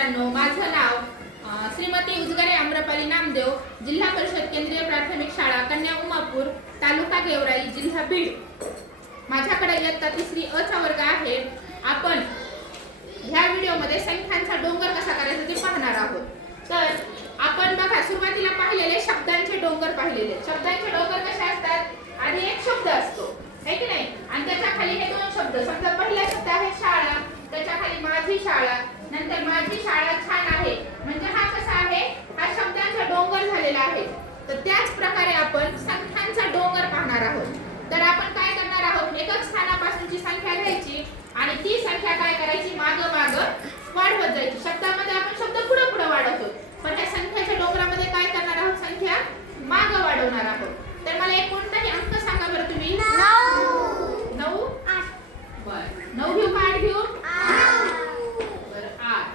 मित्रांनो, माझं नाव श्रीमती उजगरे आम्रपाली नामदेव, जिल्हा परिषद केंद्रीय प्राथमिक शाळा कन्या उमापूर, तालुका गेवराई, जिल्हा बीड। माझ्याकडे इयत्ता 3री अ चा वर्ग आहे। आपण ह्या व्हिडिओमध्ये संख्यांचा डोंगर कसा करायचा ते पाहणार आहोत। तर आपण बघा, सुरुवातीला पाहिलेले शब्दांचे डोंगर पाहिलेले। शब्दांचे डोंगर कसे असतात? आधी एक शब्द असतो, है की नाही, आणि त्याच्या खाली हे दोन शब्द। समजा पहिला शब्द आहे शाळा, त्याच्या खाली माझी शाळा, नंतर माझी शाळा छान आहे, म्हणजे हा कसा आहे? हा शब्दांचा डोंगर झालेला आहे। तर त्याच प्रकारे आपण संख्यांचा डोंगर पाहणार आहोत। तर आपण काय करणार आहोत? एकच स्थानापासूनची संख्या घ्यायची आणि ती संख्या काय करायची? माग वाढवत जायची। शब्दामध्ये आपण शब्द पुढे पुढे वाढवतो, पण या संख्याच्या डोंगरामध्ये काय करणार आहोत? संख्या माग वाढवणार आहोत। तर मला एक कोणताही अंक सांगा बरं तुम्ही। 9 8 बरं, 9 घेऊ का 8 घेऊ? बरं 8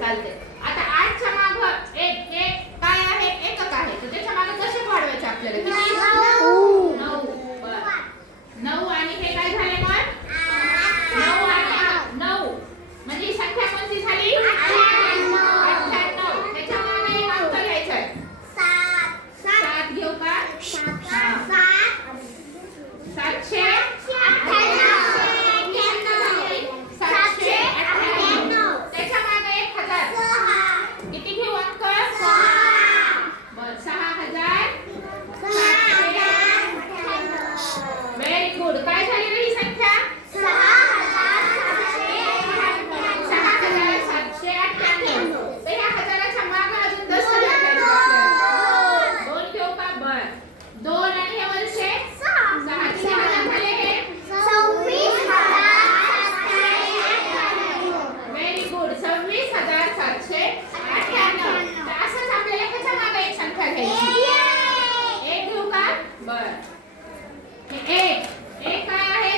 चालते। आता 8 च्या मागे एक काय आहे? एकक आहे, तर त्याच्या मागे कसे वाढवायचे आपल्याला? किती? 9 बरं, 9 आणि हे काय झाले मग? 9 आणि 9 म्हणजे संख्या कोणती झाली? 98। त्याच्या मागे एक अंक घ्यायचा आहे 7 घेऊ का? 798 त्याच्या मागे 1000 किती घेऊ अंक? 6 बरं 6000 व्हेरी गुड। काय झाली रे ही संख्या? 6798। तर ह्या हजाराच्या मागे अजून 10,000 घ्यायचे आपल्याला। 2 घेऊ का? बरं 2 आणि हे वरचे 6 किती हजार झाले हे? 26000 व्हेरी गुड 26798। तर असंच आपल्याला ह्याच्या मागे एक संख्या घ्यायची। 1 घेऊ का? बरं हे 1 काय आहे?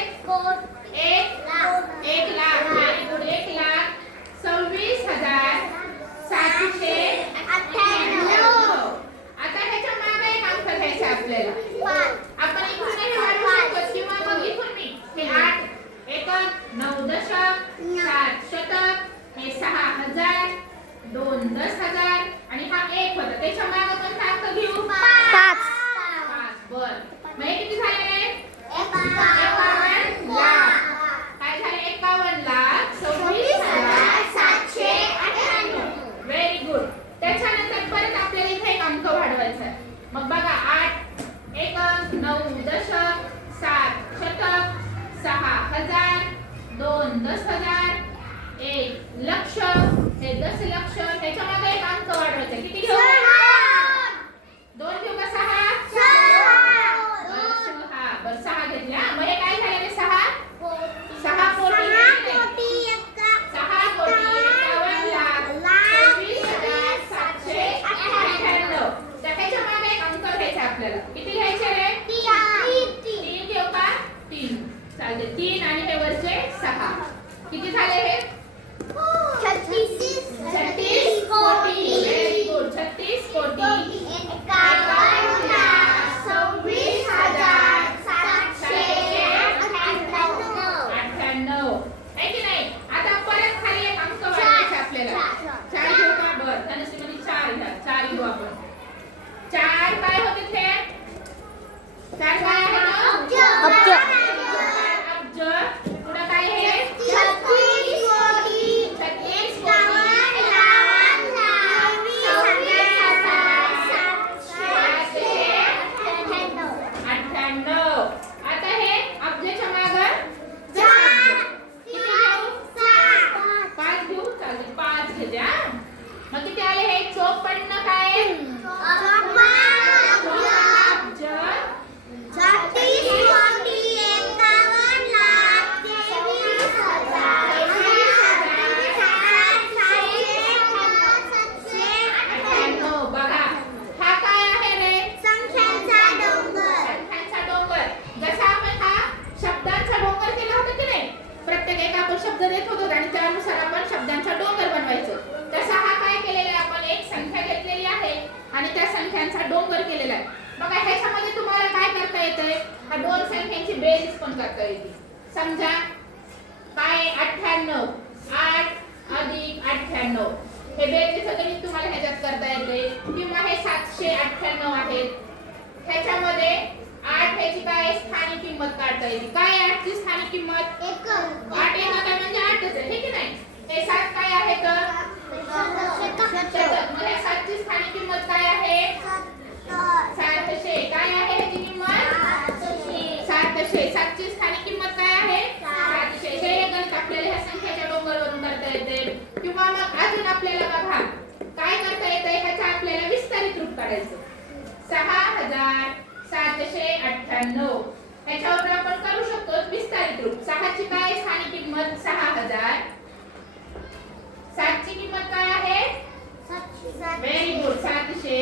1 लाख व्हेरी गुड 1,26,798। आता ह्याच्या मागे एक अंक घ्यायचा आपल्याला। आपण इथूनही वाढवू शकतो किंवा मग इथून मी हे 8 एकक 9 दशक 7 शतक, हे 6000 2 10,000 आणि हा 1 होता। त्याच्या मागे कोणता अंक घेऊ? 5 बरं, मग हे किती झाले? 51 लाख। काय झाले? 51 लाख 26,798 व्हेरी गुड। त्याच्यानंतर परत आपल्याला इथे एक अंक वाढवायचा आहे। मग बघा 8 एकक 9 दशक 7 शतक 6000 2 10,000 1 लक्ष, हे 10 लक्ष। त्याच्या मागे एक अंक वाढवायचा। किती घेऊ? 2 घेऊ का? 6 बरं 6 घेतल्या। मग हे काय झाले? 6 कोटी 6 कोटी 51 लाख 26,798। तर ह्याच्या मागे एक अंक घ्यायचा आपल्याला। किती घ्यायचे रे? 3 घेऊ का? 3 चालते। 3 आणि हे वरचे 6 किती झाले हे? 36 कोटी व्हेरी गुड 36 कोटी 51,798 है की नाही? आता परत खाली एक अंक वाढवायचे आपल्याला। 4 घेऊ का? बरं धनश्रीमध्ये 4 घ्या। 4 घेऊ आपण। 4 काय होते ते? 4 काय आहे? अब्ज। पुढे काय आहे? 36 कोटी 58। आता हे अब्जाच्या मागे 5 घेऊ चालेल। 5 घेते। मग किती आले हे? 54 काय? अब्ज 36 कोटी 51 लाख 23,798। बघा हा काय आहे रे? संख्यांचा डोंगर। जसा आपण हा शब्दांचा डोंगर केला होता की नाही, प्रत्येक एक आपण शब्द देत होतो आणि त्यानुसार आपण शब्दांचा डोंगर बनवायचो। तसा हा काय केलेला आहे? आपण एक संख्या घेतलेली आहे आणि त्या संख्यांचा डोंगर केलेला आहे। बघा ह्याच्यामध्ये तुम्हाला काय करता येतंय? हा दोन संख्यांची बेरीज पण करता येते। समजा काय 98 8 अधिक 98. हे बेरजेचं गणित तुम्हाला ह्याच्यात करता येते. किंवा हे 798 आहेत. ह्याच्यामध्ये 8 ह्याची काय स्थानिक किंमत काढता येते. काय आहे 8 ची स्थानिक किंमत? 8 एका काय म्हणजे 8च आहे, ठीक आहे नाही. हे 7 काय आहे तर शतक. मग हे 7 ची स्थानिक किंमत काय आहे? 700. काय आहे ह्याची किंमत? 700. 7 ची स्थानिक किंमत काय आहे? 700. हे गणित आपल्याला ह्या संख्याच्या डोंगरवरून करता येते. किंवा मग अजून आपल्याला बघा काय करता येते, ह्याचा आपल्याला विस्तारित रूप काढायचं. 6798. ह्याच्यावर आपण करू शकतो विस्तारित रूप. 6 ची काय स्थानिक किंमत? 6000. 7 ची किंमत काय आहे? Very good 700.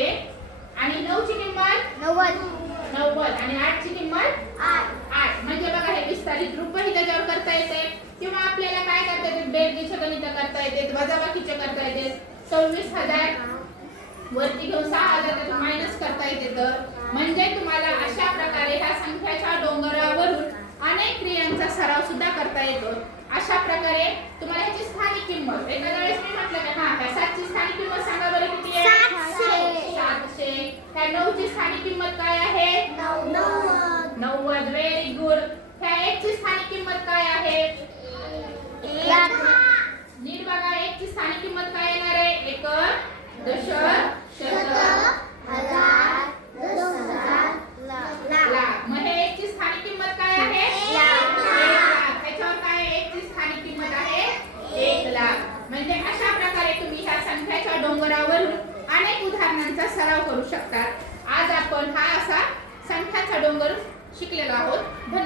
आणि 9 ची किंमत 90. आणि 8 ची किंमत 8. म्हणजे बघा हे विस्तारित रूपही त्याच्यावर करता येते. किंवा आपल्याला काय करता येते, बेरजेचे गणित करता येते, वजाबाकीचे करता येते. 26000 वरती घेऊन 6000 त्यातून मायनस करता येते. तर म्हणजे तुम्हाला अशा प्रकारे ह्या संख्याच्या डोंगरावरून अनेक क्रियांचा सराव सुद्धा करता येतो. अशा प्रकारे तुम्हाला ह्याची स्थानिक किंमत एखाद्या वेळेस मी म्हटलं की हा ह्या 7 ची स्थानिक किंमत सांगा बरं किती आहे? 700. ह्या 9 ची स्थानिक किंमत काय आहे? 90. Very good. ह्या 1 ची स्थानिक किंमत काय आहे? नीट बघा 1 ची स्थानिक किंमत काय येणार आहे? 1 दशक शतक हजार लाख. मग हे 1 ची स्थानिक किंमत काय आहे? 1 लाख. ह्याच्यावर काय 1 ची स्थानिक किंमत आहे? 1 लाख. म्हणजे अशा प्रकारे तुम्ही ह्या संख्याच्या डोंगरावरून अनेक उदाहरणांचा सराव करू शकता. आज आपण हा असा संख्याचा डोंगर शिकलेलो आहोत. धन्यवाद.